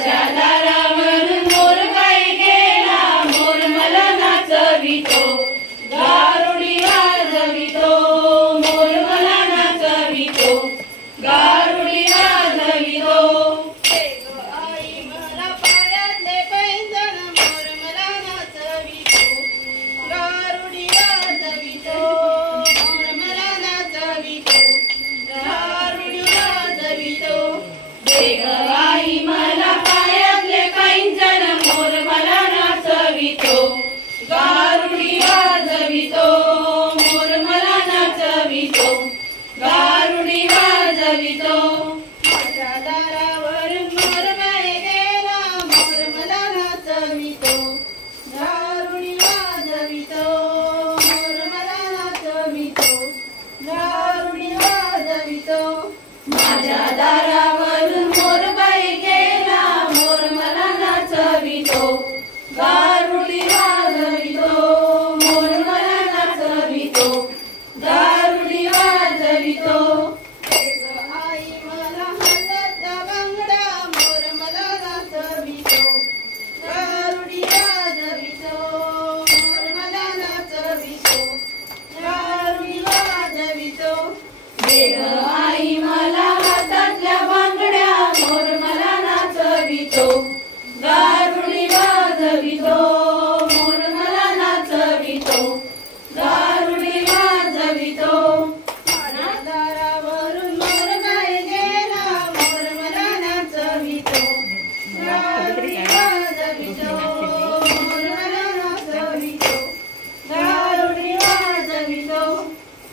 माझ्या दारावरून मोर काही गेला, मोर मला नाचवितो, गारुडी वाजवितो, मोर मला नाचवितो, गारुडी वाजवितो। आई मला पायातले पैंजण, मोर मला नाचवितो, गारुडी वाजवितो, मोर मला नाचवितो, गारुडी वाजवितो। आई मला पायातले पैंजण, मोर मला नाचवितो, गारुडी वाजवितो, मोर मला नाचवितो, गारुडी वाजवितो। माझ्या दारावरून मोर बाई गेला, मोर मला नाचवितो, गारुडी वाजवितो, मोर मला नाचवितो, गारुडी वाजवितो। माझ्या दारावरून मोर बाई गेला, मोर मला नाचवितो, गारुडी वाजवितो, मोर मला नाचवितो, गारुडी वाजवितो। आई मला हातातला बांगडा, मोर मला नाचवितो, गारुडी वाजवितो, मोर मला नाचवितो, गारुडी वाजवितो। आई मला हातातल्या बांगड्या, मोर मला नाचवितो, गारुडी वाजवितो, मोर मला नाचवितो, गारुडी वाजवितो। माझ्या दारावरून मोर बाई गेला, मोर मला नाचवितो, गारुडी वाजवितो, मोर मला नाचवितो, गारुडी वाजवितो।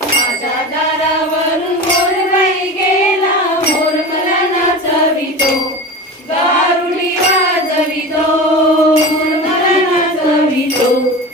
माझ्या दारावरून मोर बाई गेला, मोर मला नाचवितो, गारुडी वाजवितो, मोर मला नाचवितो।